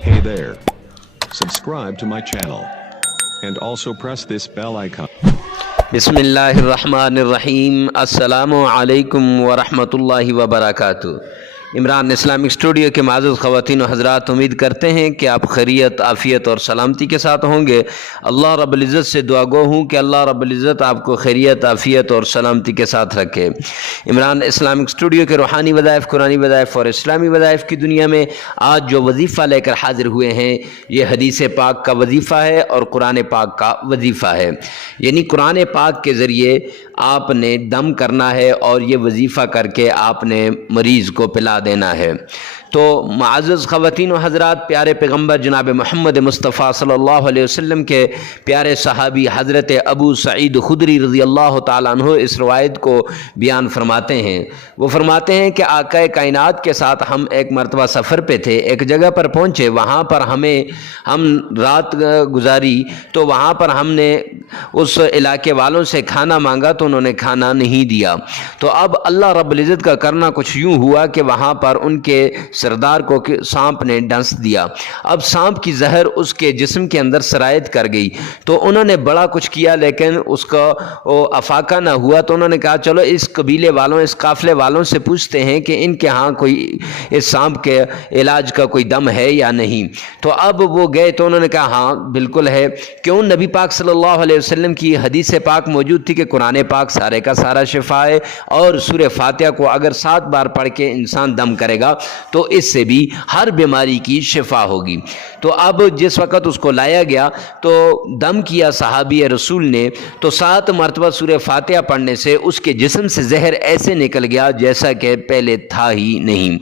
Hey there. Subscribe to my channel. And also press this bell icon. बिस्मिल्लाहिर्रहमानिर्रहीम। अस्सलामु अलैकुम वरहमतुल्लाहि वबरकातुहू। इमरान इस्लामिक स्टूडियो के माज़ूज़ ख़वातीन व हज़रात, उम्मीद करते हैं कि आप खैरियत, आफ़ियत और सलामती के साथ होंगे। अल्लाह रब्बुल इज़्ज़त से दुआ गो हूँ कि अल्लाह रब्बुल इज़्ज़त आपको खैरियत, आफ़ियत और सलामती के साथ रखे। इमरान इस्लामिक स्टूडियो के रूहानी वज़ाइफ़, कुरानी वज़ाइफ़ और इस्लामी वज़ाइफ़ की दुनिया में आज जो वजीफ़ा लेकर हाज़िर हुए हैं, ये हदीस पाक का वजीफ़ा है और कुरान पाक का वजीफ़ा है। यानी कुरान पाक के ज़रिए आपने दम करना है और ये वजीफ़ा करके आपने मरीज़ को पिला देना है। तो मुअज़्ज़ज़ ख़वातीन व हज़रात, प्यारे पैगम्बर जनाब मोहम्मद मुस्तफ़ा सल्लल्लाहु अलैहि वसल्लम के प्यारे सहाबी हज़रत अबू सईद खुदरी रज़ियल्लाहु ताला अन्हु इस रवायत को बयान फरमाते हैं। वो फरमाते हैं कि आक़ाए कायनात के साथ हम एक मरतबा सफ़र पे थे, एक जगह पर पहुँचे, वहाँ पर हम रात गुजारी। तो वहाँ पर हमने उस इलाके वालों से खाना मांगा तो उन्होंने खाना नहीं दिया। तो अब अल्लाह रब्बुल इज़्ज़त का करना कुछ यूँ हुआ कि वहाँ पर उनके सरदार को सांप ने डंस दिया। अब सांप की जहर उसके जिस्म के अंदर सरायत कर गई। तो उन्होंने बड़ा कुछ किया लेकिन उसका अफाका ना हुआ। तो उन्होंने कहा चलो इस कबीले वालों, इस काफ़िले वालों से पूछते हैं कि इनके यहाँ कोई इस सांप के इलाज का कोई दम है या नहीं। तो अब वो गए तो उन्होंने कहा हाँ बिल्कुल है। क्यों? नबी पाक सल्लल्लाहु अलैहि वसल्लम की हदीस पाक मौजूद थी कि कुरान पाक सारे का सारा शिफा है और सूरह फातिहा को अगर 7 बार पढ़ के इंसान दम करेगा तो इससे भी हर बीमारी की शिफा होगी। तो अब जिस वक़्त उसको लाया गया तो दम किया सहाबी रसूल ने, तो 7 मरतबा सूरह फातिहा पढ़ने से उसके जिस्म से जहर ऐसे निकल गया जैसा कि पहले था ही नहीं।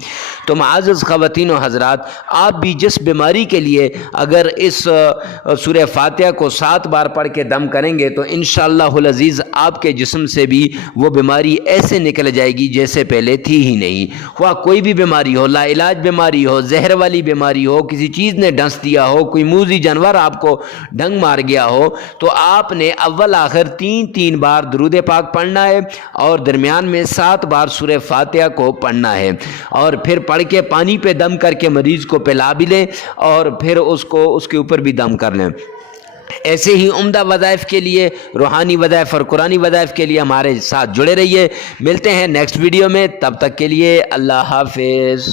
तो मुअज़्ज़ज़ ख़वातीन व हज़रात, आप भी जिस बीमारी के लिए अगर इस सूरह फातिहा को 7 बार पढ़ के दम करेंगे तो इंशाअल्लाहुल अज़ीज़ आपके जिस्म से भी वो बीमारी ऐसे निकल जाएगी जैसे पहले थी ही नहीं। वह कोई भी बीमारी हो, लाइलाज बीमारी हो, जहर वाली बीमारी हो, किसी चीज़ ने डंस दिया हो, कोई मूज़ी जानवर आपको डंग मार गया हो, तो आपने अव्वल आखिर 3-3 बार दुरूद पाक पढ़ना है और दरमियान में 7 बार सूरह फातिहा को पढ़ना है और फिर पढ़ के पानी पे दम करके मरीज़ को पिला भी लें और फिर उसको उसके ऊपर भी दम कर लें। ऐसे ही उम्दा वज़ाइफ़ के लिए, रूहानी वज़ाइफ़ और कुरानी वज़ाइफ़ के लिए हमारे साथ जुड़े रहिए। मिलते हैं नेक्स्ट वीडियो में, तब तक के लिए अल्लाह हाफ़िज़।